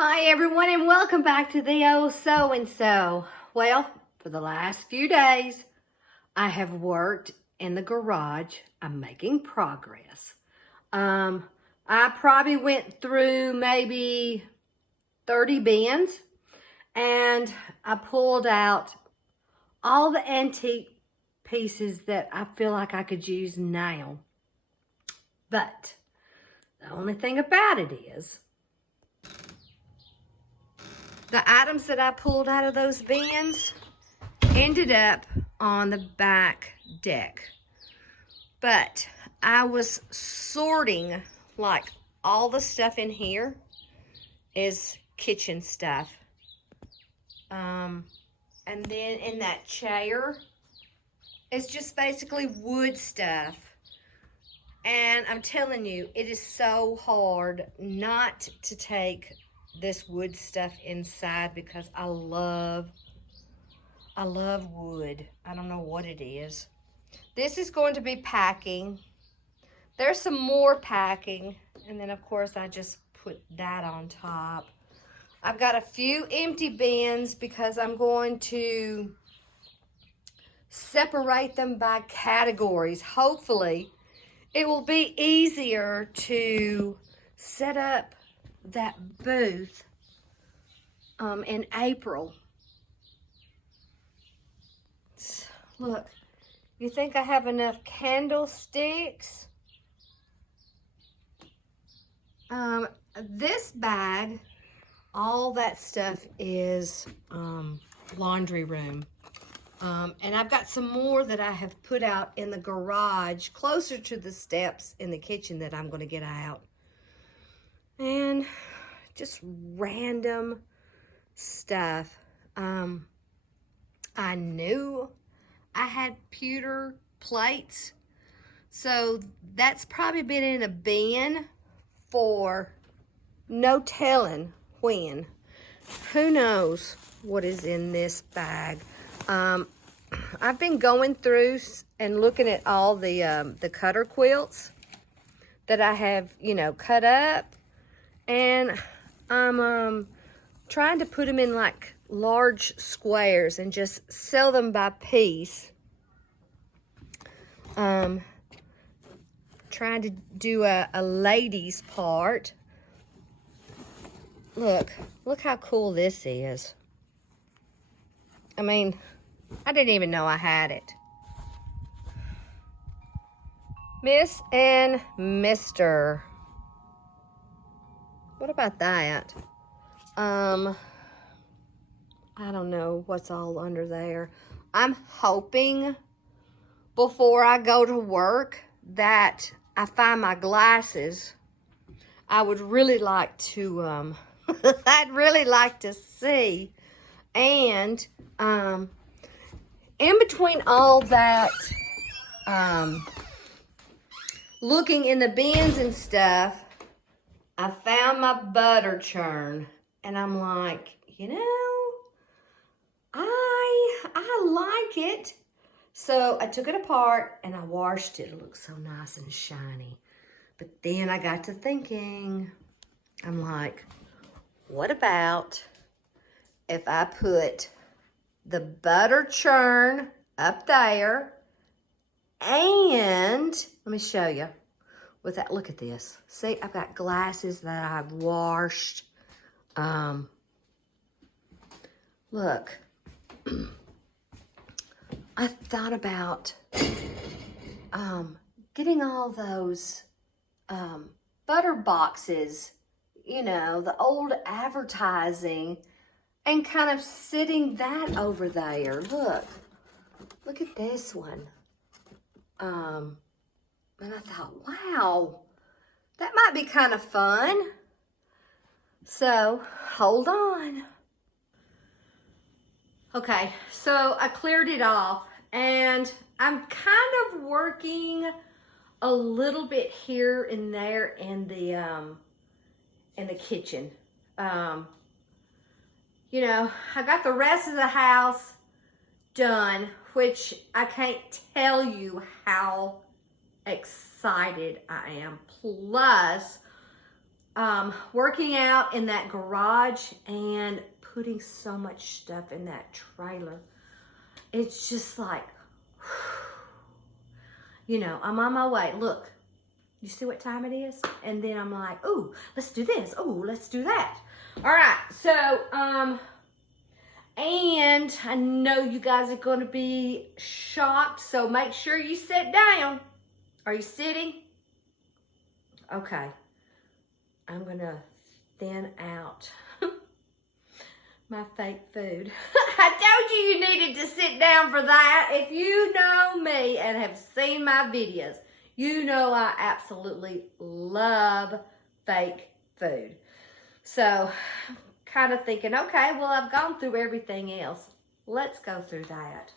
Hi everyone and welcome back to the old so-and-so. Well, for the last few days, I have worked in the garage. I'm making progress. I probably went through maybe 30 bins and I pulled out all the antique pieces that I feel like I could use now. But the only thing about it is, the items that I pulled out of those bins ended up on the back deck. But I was sorting, like, all the stuff in here is kitchen stuff. And then in that chair, it's just basically wood stuff. And I'm telling you, it is so hard not to take this wood stuff inside because I love wood. I don't know what it is. This is going to be packing. There's some more packing. And then of course I just put that on top. I've got a few empty bins because I'm going to separate them by categories. Hopefully it will be easier to set up that booth in April. Look, you think I have enough candlesticks? This bag, all that stuff is laundry room. And I've got some more that I have put out in the garage closer to the steps in the kitchen that I'm going to get out. And just random stuff. I knew I had pewter plates, so that's probably been in a bin for no telling when. Who knows what is in this bag? I've been going through and looking at all the cutter quilts that I have, cut up, and I'm trying to put them in like large squares and just sell them by piece. Trying to do a ladies part. Look how cool this is. I mean, I didn't even know I had it. Miss and Mr. What about that? I don't know what's all under there. I'm hoping before I go to work that I find my glasses. I would really like to, I'd really like to see. And in between all that, looking in the bins and stuff, I found my butter churn. And I'm like, I like it. So I took it apart and I washed it. It looks so nice and shiny. But then I got to thinking, I'm like, what about if I put the butter churn up there and, let me show you, with that, look at this. See, I've got glasses that I've washed. Look, I thought about getting all those butter boxes, the old advertising, and kind of sitting that over there. Look at this one. And I thought, wow, that might be kind of fun. So, hold on. Okay, so I cleared it off, and I'm kind of working a little bit here and there in the kitchen. I got the rest of the house done, which I can't tell you how excited I am. Plus, working out in that garage and putting so much stuff in that trailer. It's just like, you know, I'm on my way. Look, you see what time it is? And then I'm like, ooh, let's do this. Ooh, let's do that. All right, so, and I know you guys are going to be shocked, so make sure you sit down. Are you sitting? Okay. I'm going to thin out my fake food. I told you you needed to sit down for that. If you know me and have seen my videos, you know I absolutely love fake food. So, kind of thinking, okay, well, I've gone through everything else. Let's go through that.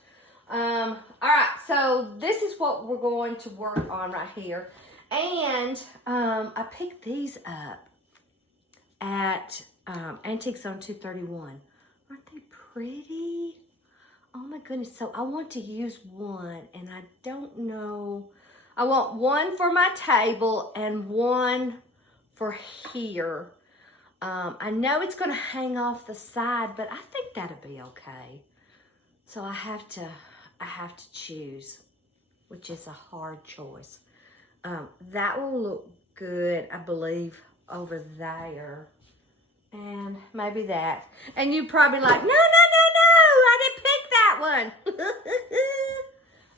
All right, so this is what we're going to work on right here. And I picked these up at Antiques on 231. Aren't they pretty? Oh my goodness. So I want to use one, and I don't know. I want one for my table and one for here. I know it's going to hang off the side, but I think that'll be okay. So I have to choose, which is a hard choice. That will look good, I believe, over there. And maybe that. And you're probably like, no, I didn't pick that one.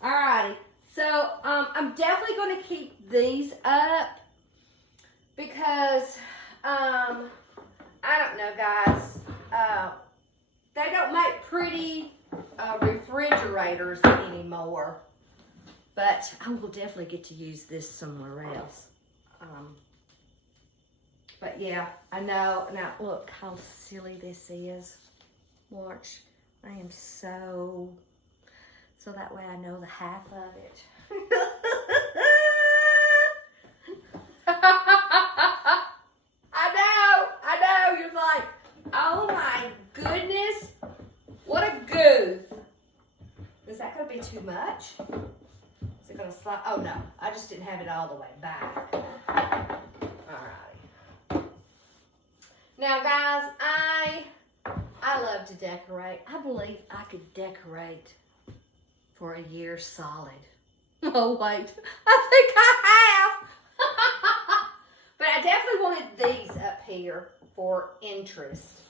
Alrighty. So, I'm definitely going to keep these up because, I don't know, guys. They don't make pretty refrigerators anymore. But I will definitely get to use this somewhere else. But yeah, I know. Now, look how silly this is. Watch. I am so that way I know the half of it. I know. You're like, oh my goodness. What a goof. Is that going to be too much? Is it going to slide? Oh no, I just didn't have it all the way back. Alrighty. Now guys, I love to decorate. I believe I could decorate for a year solid. Oh wait, I think I have. But I definitely wanted these up here for interest.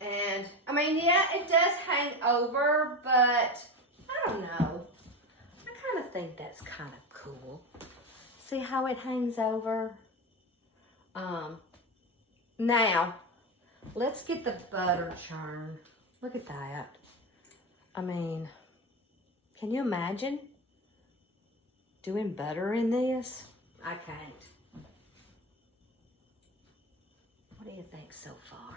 And I mean, yeah, it does hang over, but I don't know. I kind of think that's kind of cool. See how it hangs over? Now, let's get the butter churn. Look at that. I mean, can you imagine doing butter in this? I can't. What do you think so far?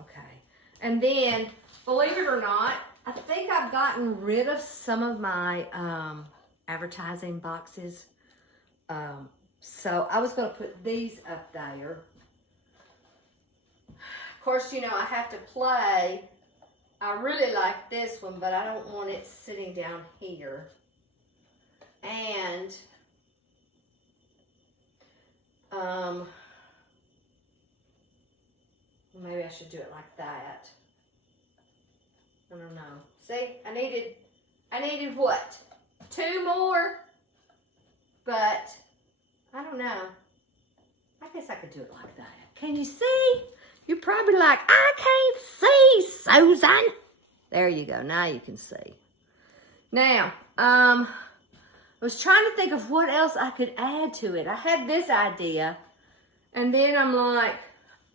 Okay. And then, believe it or not, I think I've gotten rid of some of my advertising boxes. So I was going to put these up there. Of course, you know, I have to play. I really like this one, but I don't want it sitting down here. And maybe I should do it like that. I don't know. See, I needed what? 2 more? But I don't know. I guess I could do it like that. Can you see? You're probably like, I can't see, Susan. There you go. Now you can see. Now, I was trying to think of what else I could add to it. I had this idea. And then I'm like,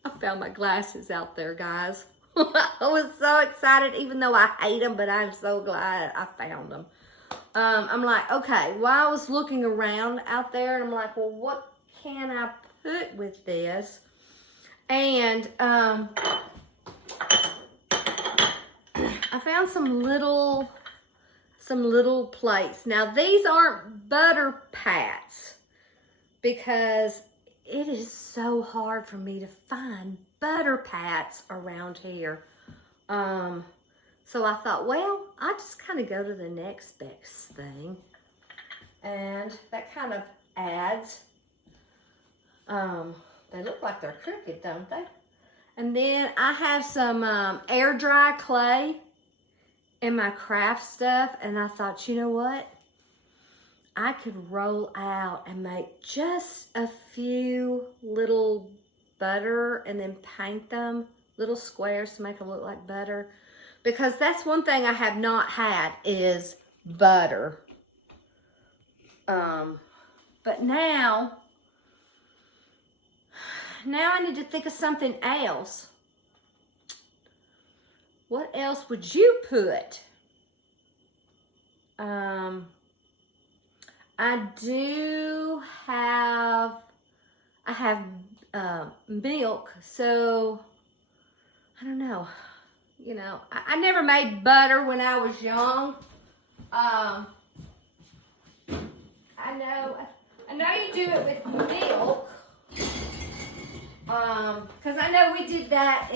I found my glasses out there, guys. I was so excited, even though I hate them, but I'm so glad I found them. I'm like, okay, while I was looking around out there, and I'm like, well, what can I put with this? And I found some little plates. Now, these aren't butter pats because it is so hard for me to find butter pats around here. So I thought, well, I just kind of go to the next best thing. And that kind of adds They look like they're crooked, don't they? And then I have some air dry clay in my craft stuff, and I thought, you know what? I could roll out and make just a few little butter and then paint them little squares to make them look like butter, because that's one thing I have not had is butter. But now I need to think of something else. What else would you put? I have milk, so I don't know. You know, I never made butter when I was young. I know you do it with milk. Cause I know we did that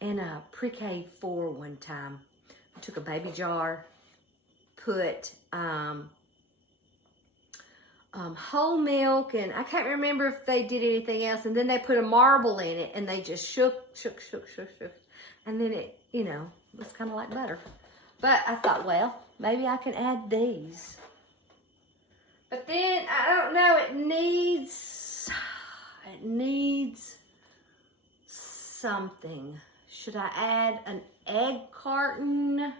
in a pre-K 4 one time. I took a baby jar, put whole milk, and I can't remember if they did anything else, and then they put a marble in it, and they just shook, and then it, you know, was kind of like butter. But I thought, well, maybe I can add these. But then, I don't know, it needs something. Should I add an egg carton?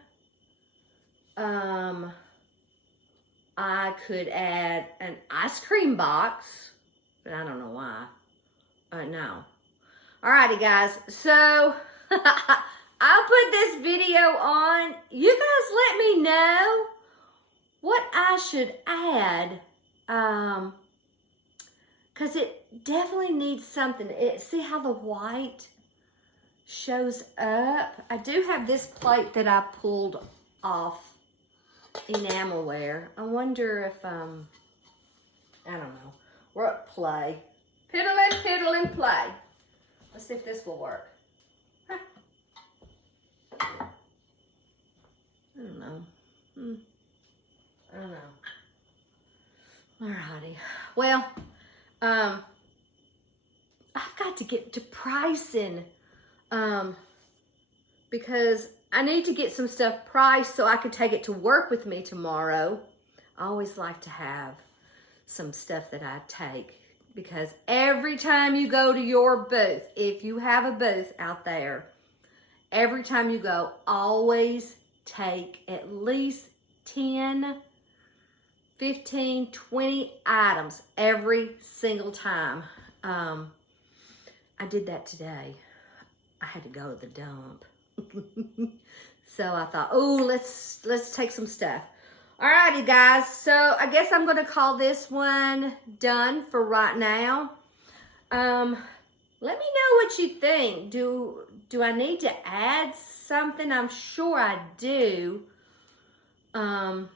I could add an ice cream box, but I don't know why. No. Alrighty, guys. So, I'll put this video on. You guys let me know what I should add. Because it definitely needs something. See how the white shows up? I do have this plate that I pulled off enamelware. I wonder if, I don't know. We're at play. Piddle and play. Let's see if this will work. Huh. I don't know. I don't know. Alrighty. Well, I've got to get to pricing, because I need to get some stuff priced so I can take it to work with me tomorrow. I always like to have some stuff that I take, because every time you go to your booth, if you have a booth out there, every time you go, always take at least 10, 15, 20 items every single time. I did that today. I had to go to the dump. So I thought, oh, let's take some stuff. Alrighty, guys. So I guess I'm going to call this one done for right now. Let me know what you think. Do I need to add something? I'm sure I do. I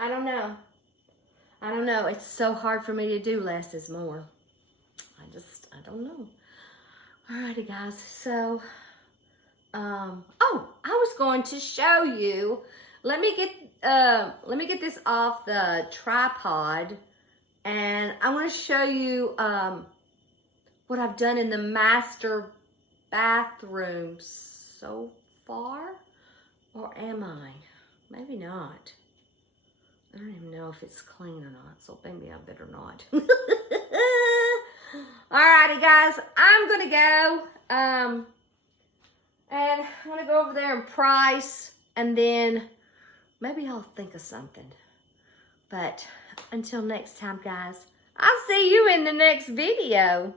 don't know. It's so hard for me to do less is more. I don't know. Alrighty, guys. So, oh, I was going to show you. Let me get this off the tripod, and I want to show you what I've done in the master bathroom so far. Or am I? Maybe not. I don't even know if it's clean or not, so maybe I better not. Alrighty, guys, I'm gonna go, and I'm gonna go over there and price, and then maybe I'll think of something. But until next time, guys, I'll see you in the next video.